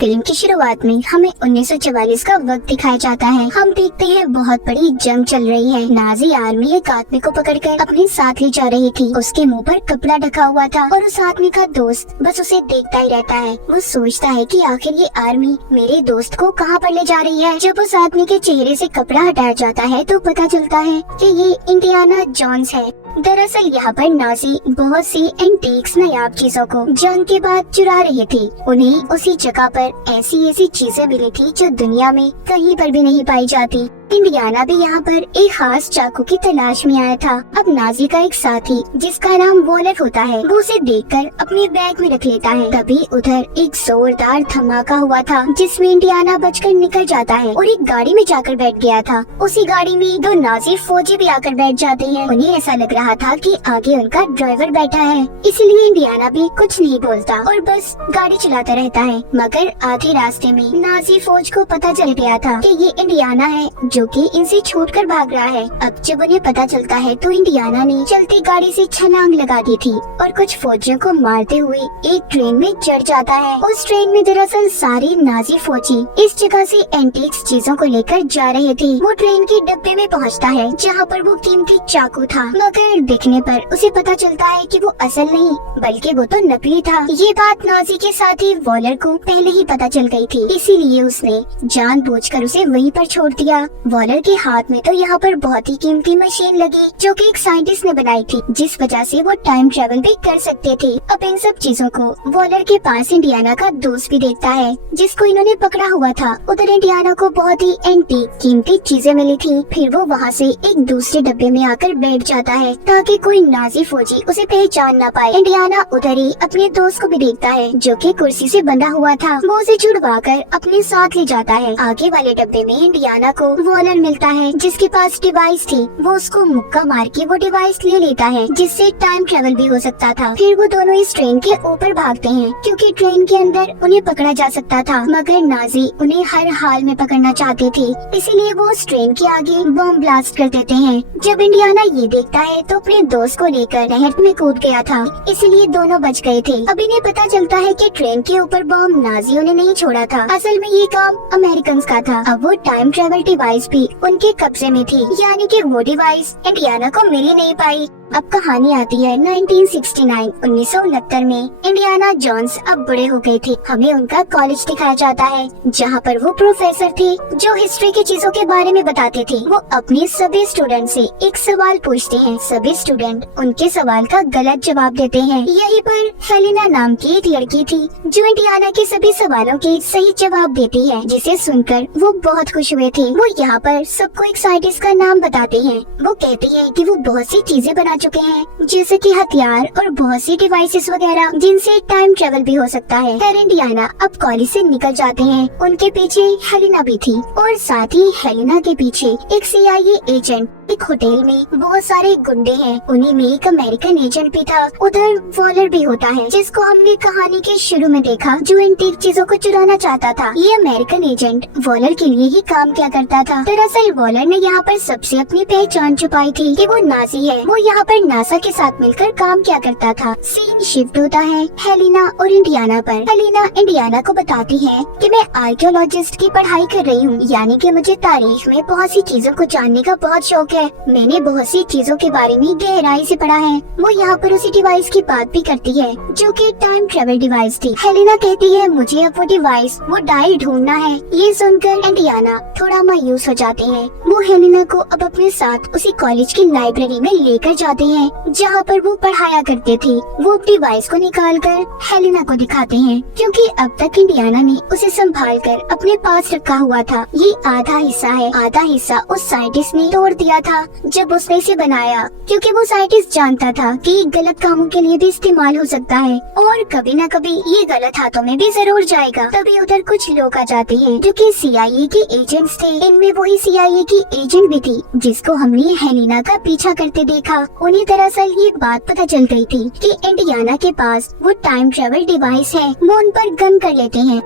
Film की शुरुआत में हमें 1944 का वक्त दिखाया जाता है। हम देखते हैं बहुत बड़ी जंग चल रही है। नाजी आर्मी एक आदमी को पकड़कर अपने साथ ले जा रही थी। उसके मुंह पर कपड़ा ढका हुआ था और उस आदमी का दोस्त बस उसे देखता ही रहता है। वो सोचता है कि आखिर ये आर्मी मेरे दोस्त को कहाँ पर ले जा रही है। जब उस आदमी के चेहरे से कपड़ा हटाया जाता है तो पता चलता है कि ये इंडियाना जोन्स है। दरअसल यहाँ पर नाजी बहुत सी एंटीक्स नायाब चीजों को जंग के बाद चुरा रही थी। उन्हें उसी जगह पर ऐसी चीजें मिली थी जो दुनिया में कहीं पर भी नहीं पाई जाती। इंडियाना भी यहाँ पर एक खास चाकू की तलाश में आया था। अब नाजी का एक साथी जिसका नाम वॉलर होता है, वो उसे देखकर अपने बैग में रख लेता है। तभी उधर एक जोरदार धमाका हुआ था जिसमें इंडियाना बचकर निकल जाता है और एक गाड़ी में जाकर बैठ गया था। उसी गाड़ी में दो नाजी फौजी भी आकर बैठ जाते हैं। उन्हें ऐसा लग रहा था कि आगे उनका ड्राइवर बैठा है, इसलिए इंडियाना भी कुछ नहीं बोलता और बस गाड़ी चलाता रहता है। मगर आधे रास्ते में नाजी फौज को पता चल गया था कि ये इंडियाना है जो कि इनसे छूटकर भाग रहा है। अब जब उन्हें पता चलता है तो इंडियाना ने चलती गाड़ी से छलांग लगा दी थी और कुछ फौजियों को मारते हुए एक ट्रेन में चढ़ जाता है। उस ट्रेन में दरअसल सारी नाजी फौजी इस जगह से एंटीक्स चीजों को लेकर जा रहे थे। वो ट्रेन के डब्बे में पहुंचता है जहां पर वो कीमती चाकू था, मगर दिखने पर उसे पता चलता है कि वो असल नहीं बल्कि वो तो नकली था। ये बात नाजी के साथी वॉलर को पहले ही पता चल गई थी, इसीलिए उसने जानबूझकर उसे वहीं पर छोड़ दिया। वॉलर के हाथ में तो यहाँ पर बहुत ही कीमती मशीन लगी जो कि एक साइंटिस्ट ने बनाई थी, जिस वजह से वो टाइम ट्रेवल भी कर सकते थे। अब इन सब चीजों को वॉलर के पास इंडियाना का दोस्त भी देखता है जिसको इन्होंने पकड़ा हुआ था। उधर इंडियाना को बहुत ही एंटीक कीमती चीजें मिली थी। फिर वो वहाँ से एक दूसरे डब्बे में आकर बैठ जाता है ताकि कोई नाजी फौजी उसे पहचान न पाए। इंडियाना उधर ही अपने दोस्त को भी देखता है जो कि कुर्सी से बंधा हुआ था। वो उसे छुड़वा कर अपने साथ ले जाता है। आगे वाले डब्बे में इंडियाना को वॉलर मिलता है जिसके पास डिवाइस थी। वो उसको मुक्का मार के वो डिवाइस ले लेता है जिससे टाइम ट्रेवल भी हो सकता था। फिर वो दोनों इस ट्रेन के ऊपर भागते हैं क्योंकि ट्रेन के अंदर उन्हें पकड़ा जा सकता था, मगर नाजी उन्हें हर हाल में पकड़ना चाहते थे, इसीलिए वो उस ट्रेन के आगे बम ब्लास्ट कर देते हैं। जब इंडियाना ये देखता है तो अपने दोस्त को लेकर नहर में कूद गया था, इसलिए दोनों बच गए थे। अब इन्हें पता चलता है कि ट्रेन के ऊपर बम नाजियों ने नहीं छोड़ा था, असल में ये काम अमेरिकन का था। अब वो टाइम ट्रेवल डिवाइस भी उनके कब्जे में थी, यानी कि वो डिवाइस इंडियाना को मिल ही नहीं पाई। अब कहानी आती है 1969 में। इंडियाना जोन्स अब बड़े हो गए थे। हमें उनका कॉलेज दिखाया जाता है जहाँ पर वो प्रोफेसर थे जो हिस्ट्री की चीजों के बारे में बताते थे। वो अपने सभी स्टूडेंट से एक सवाल पूछते हैं, सभी स्टूडेंट उनके सवाल का गलत जवाब देते हैं। यहीं पर हेलेना नाम की एक लड़की थी जो इंडियाना के सभी सवालों के सही जवाब देती है, जिसे सुनकर वो बहुत खुश हुए थे। वो यहाँ पर सबको एक साइंटिस्ट का नाम बताते हैं। वो कहती है कि वो बहुत सी चीजें बना चुके हैं जैसे कि हथियार और बहुत सी डिवाइसेस वगैरह जिनसे टाइम ट्रेवल भी हो सकता है। फिर इंडियाना अब कॉलेज से निकल जाते हैं। उनके पीछे हेलेना भी थी और साथ ही हेलेना के पीछे एक CIA एजेंट। एक होटल में बहुत सारे गुंडे हैं, उन्हीं में एक अमेरिकन एजेंट भी था। उधर वॉलर भी होता है जिसको हमने कहानी के शुरू में देखा, जो एंटीक चीजों को चुराना चाहता था। ये अमेरिकन एजेंट वॉलर के लिए ही काम किया करता था। दरअसल वॉलर ने यहाँ पर सबसे अपनी पहचान छुपाई थी कि वो नाजी है। वो यहाँ पर नासा के साथ मिलकर काम किया करता था। सीन शिफ्ट होता है हेलेना और इंडियाना पर। हेलेना इंडियाना को बताती है कि मैं आर्कियोलॉजिस्ट की पढ़ाई कर रही हूँ, यानी कि मुझे तारीख में बहुत सी चीजों को जानने का बहुत शौक है। मैंने बहुत सी चीजों के बारे में गहराई से पढ़ा है। वो यहाँ पर उसी डिवाइस की बात भी करती है जो कि टाइम ट्रेवल डिवाइस थी। हेलेना कहती है मुझे अब वो डिवाइस, वो डायल ढूंढना है। ये सुनकर इंडियाना थोड़ा मायूस हो जाते हैं। वो हेलेना को अब अपने साथ उसी कॉलेज की लाइब्रेरी में लेकर जाते हैं जहाँ पर वो पढ़ाया करते थे। वो डिवाइस को निकाल कर हेलेना को दिखाते हैं क्योंकि अब तक इंडियाना ने उसे संभाल कर अपने पास रखा हुआ था। ये आधा हिस्सा है, आधा हिस्सा उस साइंटिस्ट ने तोड़ दिया था जब उसने इसे बनाया, क्योंकि वो साइंटिस्ट जानता था कि गलत कामों के लिए भी इस्तेमाल हो सकता है और कभी न कभी ये गलत हाथों में भी जरूर जाएगा। तभी उधर कुछ लोग आ जाते हैं जो कि CIA के एजेंट्स थे। इनमें वही CIA की एजेंट भी थी जिसको हमने हेलेना का पीछा करते देखा। उन्हें दरअसल ये बात पता चल गई थी कि इंडियाना के पास वो टाइम ट्रेवल डिवाइस है। वो उन पर गन कर लेते हैं।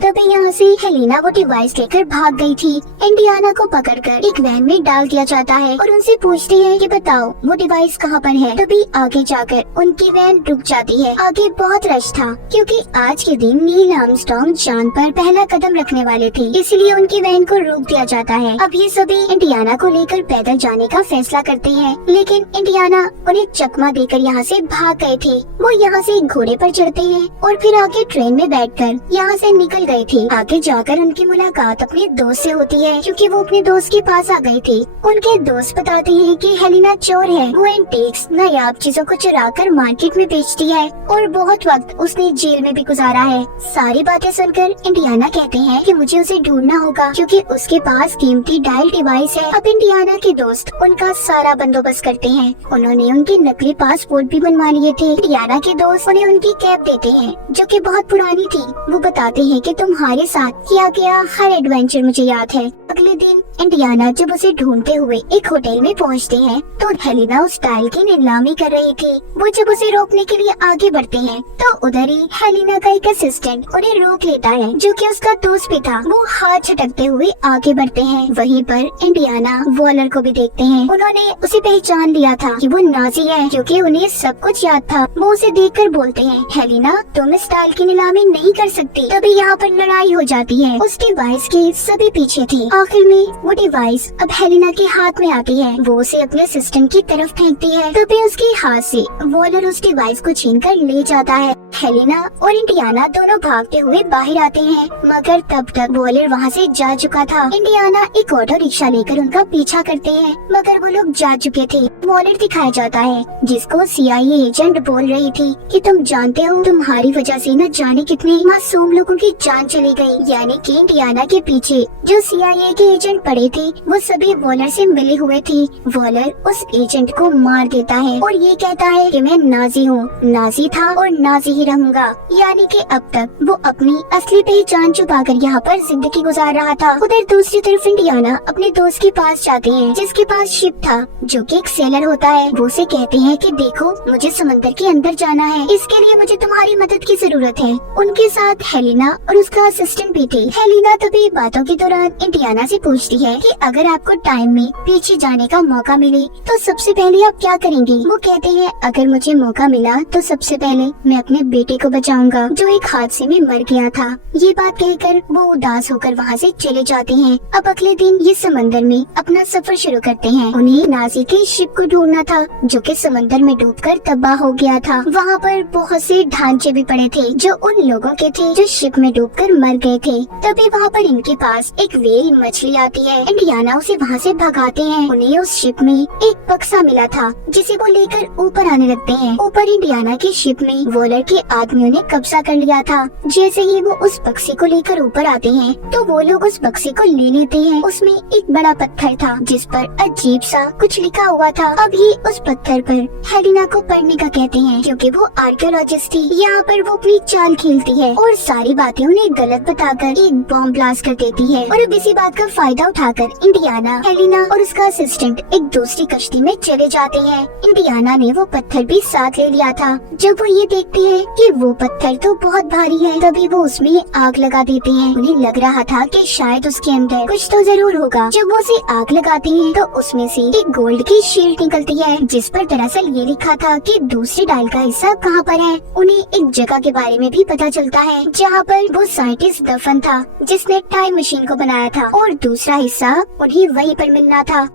तभी यहाँ से हेलिना वो डिवाइस लेकर भाग गई थी। इंडियाना को पकड़कर एक वैन में डाल दिया जाता है और उनसे पूछती है कि बताओ वो डिवाइस कहाँ पर है। तभी आगे जाकर उनकी वैन रुक जाती है। आगे बहुत रश था क्योंकि आज के दिन नील आर्मस्ट्रांग चांद पर पहला कदम रखने वाले थे, इसलिए उनकी वैन को रोक दिया जाता है। अब ये सभी इंडियाना को लेकर पैदल जाने का फैसला करते हैं, लेकिन इंडियाना उन्हें चकमा देकर यहाँ से भाग गए थे। वो यहाँ से घोड़े पर चढ़ते हैं और फिर आगे ट्रेन में बैठकर यहाँ से निकल गए थे। आगे जाकर उनकी मुलाकात अपने दोस्त से होती है क्योंकि वो अपने दोस्त के पास आ गए थे। उनके दोस्त बताते हैं कि हेलिना चोर है, वो एंटीक्स नायाब चीजों को चुरा कर मार्केट में बेचती है और बहुत वक्त उसने जेल में भी गुजारा है। सारी बातें सुनकर इंडियाना कहते हैं कि मुझे उसे ढूंढना होगा क्योंकि उसके पास कीमती डायल डिवाइस है। अब इंडियाना के दोस्त उनका सारा बंदोबस्त करते हैं। उन्होंने उनके नकली पासपोर्ट भी बनवा लिए थे। इंडियाना के दोस्त उन्हें उनकी कैब देते हैं जो कि बहुत पुरानी थी। वो बताते हैं कि तुम्हारे साथ किया गया हर एडवेंचर मुझे याद है। अगले दिन इंडियाना जब उसे ढूंढते हुए एक होटल में पहुंचते हैं तो हेलिना उस डायल की नीलामी कर रही थी। वो जब उसे रोकने के लिए आगे बढ़ते हैं तो उधर ही हेलिना का एक असिस्टेंट उन्हें रोक लेता है जो कि उसका दोस्त भी था। वो हाथ झटकते हुए आगे बढ़ते हैं। वहीं पर इंडियाना वॉलर को भी देखते हैं। उन्होंने उसे पहचान लिया था कि वो नाजी है क्योंकि उन्हें सब कुछ याद था। वो उसे देखकर बोलते हैं हेलिना तुम इस डायल की नीलामी नहीं कर सकती। तभी यहाँ पर लड़ाई हो जाती है। उस डिवाइस के सभी पीछे थे। आखिर में वो डिवाइस अब हेलिना के हाथ में आती है। वो उसे अपने असिस्टेंट की तरफ फेंकती है। तभी उसके हाथ से वॉलर उस डिवाइस को छीनकर ले जाता है। हेलिना और इंडियाना दोनों भागते हुए बाहर आते हैं, मगर तब तक वॉलर वहाँ से जा चुका था। इंडियाना एक ऑटो रिक्शा लेकर उनका पीछा करते हैं, मगर वो लोग जा चुके थे। वॉलर दिखाया जाता है जिसको CIA एजेंट बोल रही थी कि तुम जानते हो तुम्हारी वजह से न जाने कितने मासूम लोगों की जान चली गई। यानी कि इंडियाना के पीछे जो CIA के एजेंट पड़े थे वो सभी वॉलर से मिले हुए थे। वॉलर उस एजेंट को मार देता है और ये कहता है कि मैं नाजी हूँ, नाजी था और नाजी ही रहूंगा। यानी कि अब तक वो अपनी असली पहचान छुपाकर यहाँ पर जिंदगी गुजार रहा था। उधर दूसरी तरफ इंडियाना अपने दोस्त के पास जाते हैं जिसके पास शिप था जो कि एक सेलर होता है। वो उसे कहते हैं कि देखो मुझे समंदर के अंदर जाना है, इसके लिए मुझे तुम्हारी मदद की जरूरत है। उनके साथ हेलिना और उसका असिस्टेंट भी थे। हेलिना तभी बातों के दौरान इंडियाना से पूछती है कि अगर आपको टाइम में पीछे जाने का मौका मिले तो सबसे पहले आप क्या करेंगे। वो कहते हैं अगर मुझे मौका मिला तो सबसे पहले मैं अपने बेटे को बचाऊंगा जो एक हादसे में मर गया था। ये बात कहकर वो उदास होकर वहाँ से चले जाते हैं। अब अगले दिन ये समंदर में अपना सफर शुरू करते हैं। उन्हें नाजी की शिप को ढूंढना था जो कि समंदर में डूबकर तबाह हो गया था। वहाँ पर बहुत से ढांचे भी पड़े थे जो उन लोगों के थे जो शिप में डूबकर मर गए थे। तभी वहाँ पर इनके पास एक व्हेल मछली आती है। इंडियाना उसे वहाँ से भगाते हैं। उन्हें उस शिप में एक बक्सा मिला था जिसे वो लेकर ऊपर आने लगते हैं। ऊपर इंडियाना की शिप में वॉलर के आदमियों ने कब्जा कर लिया था। जैसे ही वो उस बक्से को लेकर ऊपर आते हैं तो वो लोग उस बक्से को ले लेते हैं। उसमें एक बड़ा पत्थर था जिस पर अजीब सा कुछ लिखा हुआ था। अभी उस पत्थर पर हेलिना को पढ़ने का कहते हैं क्योंकि वो आर्कियोलॉजिस्ट थी। यहाँ पर वो अपनी चाल खेलती है और सारी बातें उन्हें गलत बताकर एक बॉम्ब ब्लास्ट कर देती है। और अब इसी बात का फायदा उठाकर इंडियाना, हेलिना और उसका असिस्टेंट एक दूसरी कश्ती में चले जाते हैं। इंडियाना ने वो पत्थर भी साथ ले लिया था। जब वो ये देखते हैं कि वो पत्थर तो बहुत भारी है तभी वो उसमें आग लगा देते हैं। उन्हें लग रहा था कि शायद उसके अंदर कुछ तो जरूर होगा। जब वो उसे आग लगाते हैं तो उसमें से एक गोल्ड की शील्ड निकलती है जिस पर दरअसल ये लिखा था कि दूसरी डायल का हिस्सा कहाँ पर है। उन्हें एक जगह के बारे में भी पता चलता है जहाँ पर वो साइंटिस्ट दफन था जिसने टाइम मशीन को बनाया था और दूसरा हिस्सा उन्हें वहीं पर मिलना था।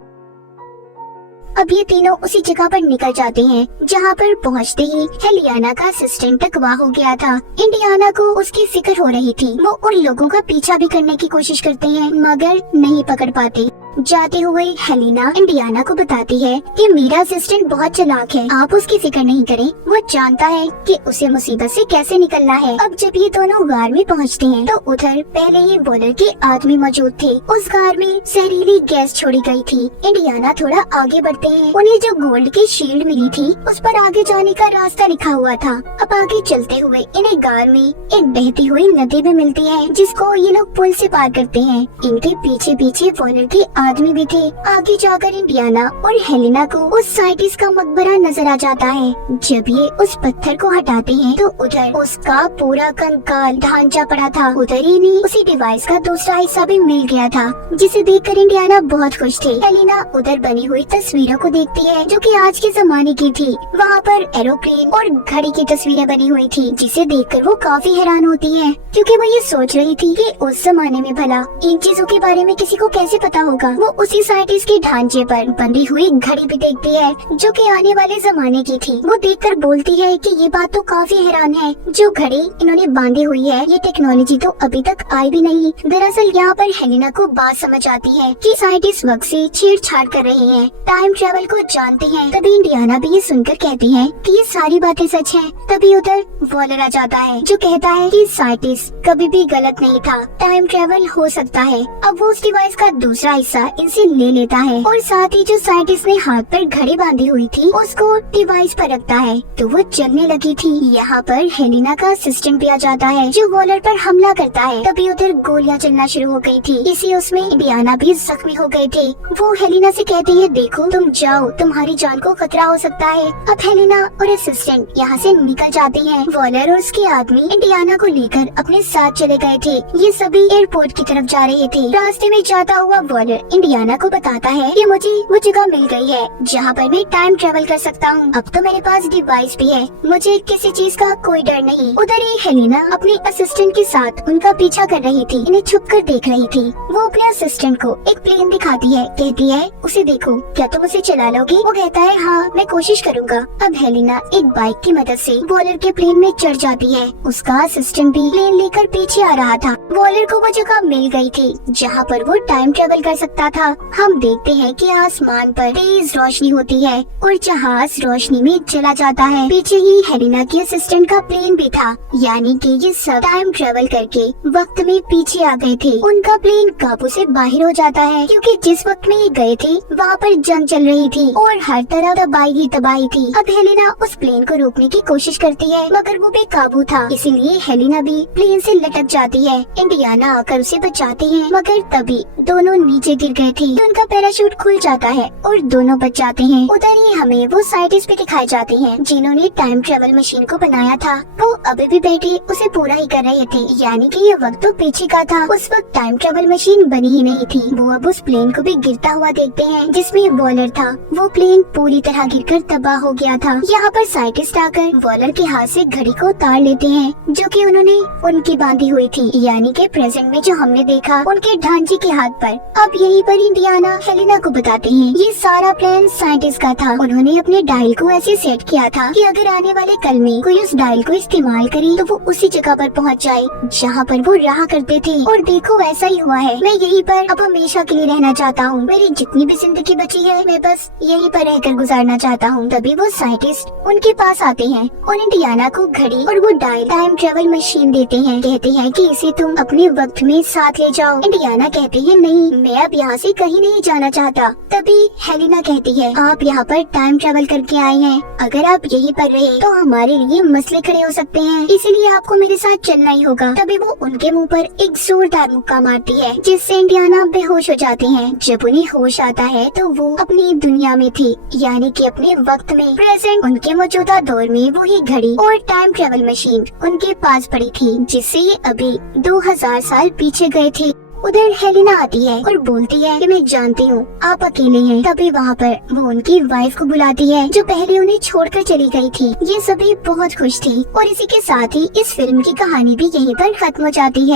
अब ये तीनों उसी जगह पर निकल जाते हैं। जहाँ पर पहुँचते ही हेलियाना का असिस्टेंट अगवा हो गया था। इंडियाना को उसकी फिक्र हो रही थी। वो उन लोगों का पीछा भी करने की कोशिश करते हैं मगर नहीं पकड़ पाते। जाते हुए हेलिना इंडियाना को बताती है कि मेरा असिस्टेंट बहुत चालाक है, आप उसकी फिक्र नहीं करें, वो जानता है कि उसे मुसीबत से कैसे निकलना है। अब जब ये दोनों गार में पहुंचते हैं तो उधर पहले ही वॉलर के आदमी मौजूद थे। उस गार में जहरीली गैस छोड़ी गई थी। इंडियाना थोड़ा आगे बढ़ते हैं। उन्हें जो गोल्ड की शील्ड मिली थी उस पर आगे जाने का रास्ता लिखा हुआ था। अब आगे चलते हुए इन्हें गार में एक बहती हुई नदी भी मिलती है जिसको ये लोग पुल से पार करते हैं। इनके पीछे पीछे वॉलर के आदमी भी थे। आगे जाकर इंडियाना और हेलेना को उस साइंटिस्ट का मकबरा नजर आ जाता है। जब ये उस पत्थर को हटाते हैं तो उधर उसका पूरा कंकाल ढांचा पड़ा था। उधर ही नहीं, उसी डिवाइस का दूसरा हिस्सा भी मिल गया था, जिसे देखकर इंडियाना बहुत खुश थी। हेलेना उधर बनी हुई तस्वीरों को देखती है जो कि आज के जमाने की थी। वहाँ पर एरोप्लेन और घड़ी की तस्वीरें बनी हुई थी, जिसे देखकर वो काफी हैरान होती है, क्योंकि वो ये सोच रही थी कि उस जमाने में भला इन चीजों के बारे में किसी को कैसे पता होगा। वो उसी साइंटिस्ट के ढांचे पर बंधी हुई घड़ी भी देखती है जो कि आने वाले जमाने की थी। वो देखकर बोलती है कि ये बात तो काफी हैरान है, जो घड़ी इन्होंने बांधी हुई है ये टेक्नोलॉजी तो अभी तक आई भी नहीं। दरअसल यहाँ पर हेलेना को बात समझ आती है कि साइंटिस्ट वक्त से छेड़छाड़ कर रहे हैं, टाइम ट्रेवल को जानते हैं। तभी इंडियाना भी ये सुनकर कहती है कि ये सारी बातें सच हैं। तभी उधर वॉलर आ जाता है जो कहता है कि साइंटिस्ट कभी भी गलत नहीं था, टाइम ट्रेवल हो सकता है। अब वो उस डिवाइस का दूसरा हिस्सा इनसे ले लेता है और साथ ही जो साइंटिस्ट ने हाथ पर घड़ी बांधी हुई थी उसको डिवाइस पर रखता है तो वो चलने लगी थी। यहाँ पर हेलेना का असिस्टेंट भी आ जाता है जो वॉलर पर हमला करता है। तभी उधर गोलियां चलना शुरू हो गई थी, इसी उसमें इंडियाना भी जख्मी हो गए थे। वो हेलेना से कहती है देखो तुम जाओ, तुम्हारी जान को खतरा हो सकता है। अब हेलेना और असिस्टेंट यहाँ से निकल जाते हैं। वॉलर और उसके आदमी इंडियाना को लेकर अपने साथ चले गए थे। ये सभी एयरपोर्ट की तरफ जा रहे थे। रास्ते में जाता हुआ वॉलर इंडियाना को बताता है कि मुझे वो जगह मिल गई है जहाँ पर मैं टाइम ट्रेवल कर सकता हूँ। अब तो मेरे पास डिवाइस भी है, मुझे किसी चीज का कोई डर नहीं। उधर ही हेलेना अपने असिस्टेंट के साथ उनका पीछा कर रही थी, इन्हें छुप कर देख रही थी। वो अपने असिस्टेंट को एक प्लेन दिखाती है, कहती है उसे देखो, क्या तुम उसे चला लोगी? वो कहता है हाँ मैं कोशिश करूँगा। अब हेलेना एक बाइक की मदद से वॉलर के प्लेन में चढ़ जाती है। उसका असिस्टेंट भी प्लेन लेकर पीछे आ रहा था। वॉलर को वो जगह मिल गई थी जहाँ पर वो टाइम ट्रेवल कर सकता था। हम देखते हैं कि आसमान पर तेज रोशनी होती है और जहाज रोशनी में चला जाता है। पीछे ही हेलेना की असिस्टेंट का प्लेन भी था, यानी कि ये सब टाइम ट्रेवल करके वक्त में पीछे आ गए थे। उनका प्लेन काबू से बाहर हो जाता है क्योंकि जिस वक्त में ये गए थे वहाँ पर जंग चल रही थी और हर तरफ तबाही ही तबाही थी। अब हेलेना उस प्लेन को रोकने की कोशिश करती है मगर वो बेकाबू था, इसीलिए हेलेना भी प्लेन से लटक जाती है। इंडियाना आकर उसे बचाते हैं मगर तभी दोनों नीचे गिर गए थे। उनका पैराशूट खुल जाता है और दोनों बच जाते हैं। उधर ही हमें वो साइंटिस्ट भी दिखाए जाते हैं जिन्होंने टाइम ट्रेवल मशीन को बनाया था। वो अभी भी बैठे उसे पूरा ही कर रहे थे, यानी कि ये वक्त तो पीछे का था। उस वक्त टाइम ट्रेवल मशीन बनी ही नहीं थी। वो अब उस प्लेन को भी गिरता हुआ देखते हैं जिसमें वॉलर था। वो प्लेन पूरी तरह गिरकर तबाह हो गया था। यहाँ पर साइंटिस्ट आकर वॉलर के हाथ से घड़ी को उतार लेते हैं जो कि उन्होंने उनकी बांधी हुई थी, यानी कि प्रेजेंट में जो हमने देखा उनके ढांचे के हाथ पर। अब यहीं पर इंडियाना हेलेना को बताते हैं ये सारा प्लान साइंटिस्ट का था। उन्होंने अपने डायल को ऐसे सेट किया था कि अगर आने वाले कल में कोई उस डायल को इस्तेमाल करे तो वो उसी जगह पर पहुंच जाए जहाँ पर वो रहा करते थे। और देखो वैसा ही हुआ है। मैं यहीं पर अब हमेशा के लिए रहना चाहता हूँ। मेरी जितनी भी जिंदगी बची है मैं बस यहीं पर रहकर गुजारना चाहता हूँ। तभी वो साइंटिस्ट उनके पास आते हैं और इंडियाना को घड़ी और वो डायल टाइम ट्रेवल मशीन देते हैं। कहते हैं कि इसे तुम अपने वक्त में साथ ले जाओ। इंडियाना कहते हैं नहीं, मैं अब यहाँ से कहीं नहीं जाना चाहता। तभी हेलेना कहती है आप यहाँ पर टाइम ट्रेवल करके आए हैं, अगर आप यहीं पर रहे तो हमारे लिए मसले खड़े हो सकते हैं, इसीलिए आपको मेरे साथ चलना ही होगा। तभी वो उनके मुंह पर एक जोरदार मुक्का मारती है जिससे इंडियाना बेहोश हो जाते हैं। जब उन्हें होश आता है तो वो अपनी दुनिया में थी, यानी कि अपने वक्त में प्रेजेंट। उनके मौजूदा दौर में वही घड़ी और टाइम ट्रेवल मशीन उनके पास पड़ी थी जिससे ये अभी 2000 साल पीछे गए थे। उधर हेलेना आती है और बोलती है कि मैं जानती हूँ आप अकेले हैं। तभी वहाँ पर वो उनकी वाइफ को बुलाती है जो पहले उन्हें छोड़कर चली गई थी। ये सभी बहुत खुश थी और इसी के साथ ही इस फिल्म की कहानी भी यहीं पर खत्म हो जाती है।